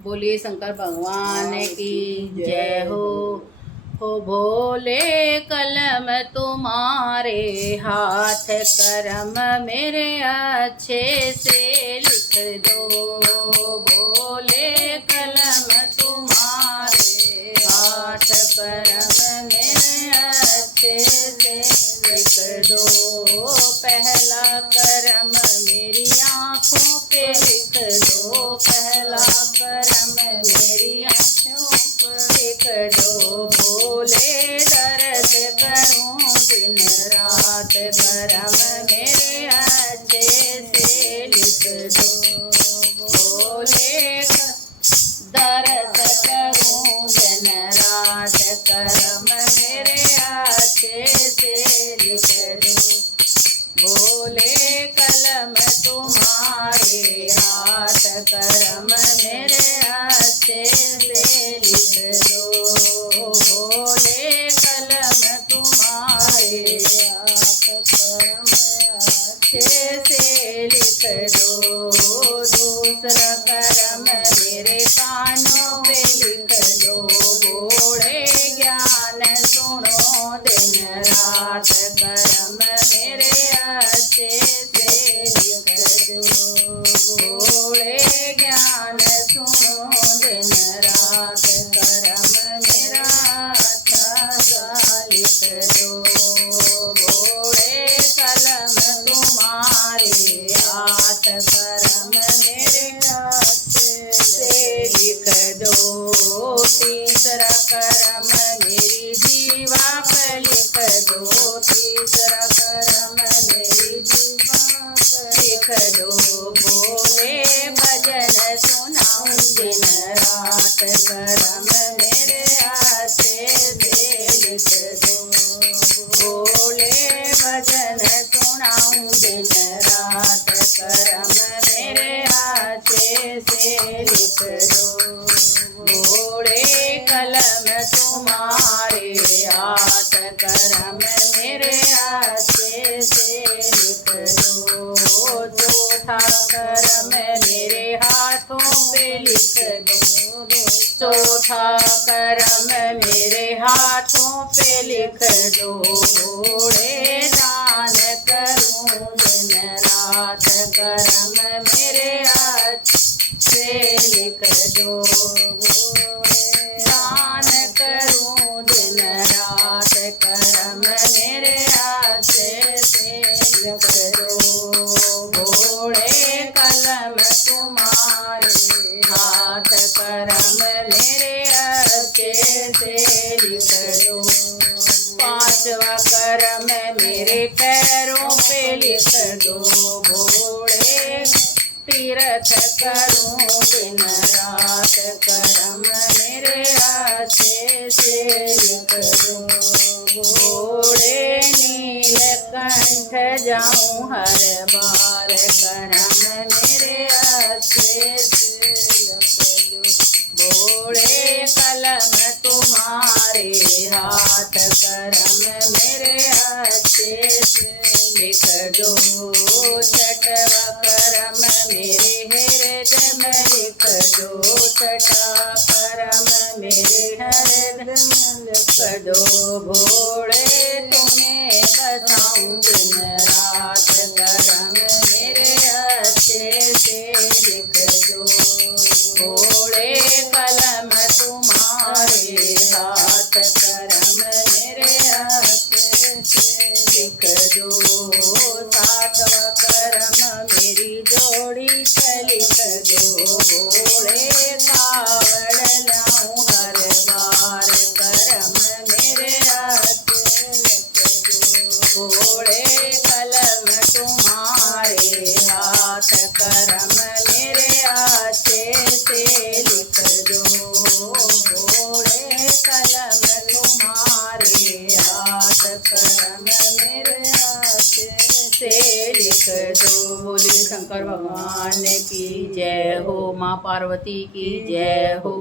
बोलिए शंकर भगवान की जय हो भोले कलम तुम्हारे हाथ करम मेरे अच्छे से लिख दो। भोले कलम तुम्हारे हाथ करम मेरे अच्छे से लिख दो। पहला करम मेरी आँखों पे लिख दो। पहला करम मेरी आँखों पर लिख दो। भोले दर्द करूं दिन रात करम मेरे अच्छे से लिख दो। भोले दर्द करूं दिन रात करम मेरे अच्छे से लिख दो। भोले कलम तुम्हारे हाथ करम मेरे अच्छे से लिख दो। भोले कलम तुम्हारे हाथ करम अच्छे से लिख दो। दूसरा करम मेरे कानों पे लिख दो। भोले ज्ञान सुनो दिन रात करम मेरे अच्छे से लिख दो। भोले ज्ञान सुनो दिन रात करम मेरा अच्छा सा लिख दो। भोले कलम तुम्हारे हाथ करम मेरे अच्छे से लिख दो। तीसरा करम मेरी जीवा पर लिख दो। तीसरा करम मेरी जीवा पर लिख दो। भोले भजन सुनाऊं दिन रात करम मेरे अच्छे से लिख दो। भोले भजन सुनाऊं दिन रात करम मेरे अच्छे से लिख दो। भोले कलम तुम्हारे हाथ करम मेरे अच्छे से लिख दो। चौथा करम मेरे हाथों पे लिख दो। चौथा करम मेरे हाथों पे लिख दो। भोले दान करूं दिन रात करम मेरे अच्छे लिख दो। दान करूं दिन रात करम मेरे अच्छे से लिख दो। भोले कलम तुम्हारे हाथ करम मेरे अच्छे से लिख दो। पांचवा करम मेरे पैरों पे लिख दो। भोले तीर्थ करूं दिन रात करम मेरे अच्छे से लिख दो। भोले नीलकंठ जाऊं हर बार करम मेरे अच्छे से लिख दो। भोले कलम तुम्हारे हाथ करम मेरे अच्छे से लिख दो। छठवा करम मेरे हृदय में लिख दो। छठा करम मेरे हृदय में लिख दो। भोले तुम्हें बसाऊं दिन रात करम मेरे अच्छे से लिख दो। भोले कलम तुम्हारे हाथ करम मेरे अच्छे से लिख दो। सातवा करम मेरी जोड़ी पे लिख दो। भोले कावड़ लाऊं हर बार करम मेरे अच्छे लिख दो। भोले कलम तुम्हारे हाथ करम मेरे अच्छे से लिख दो। भोले कलम तुम्हारे हाथ करम मेरे अच्छे से लिख दो। बोलिए शंकर भगवान की जय हो। माँ पार्वती की जय हो।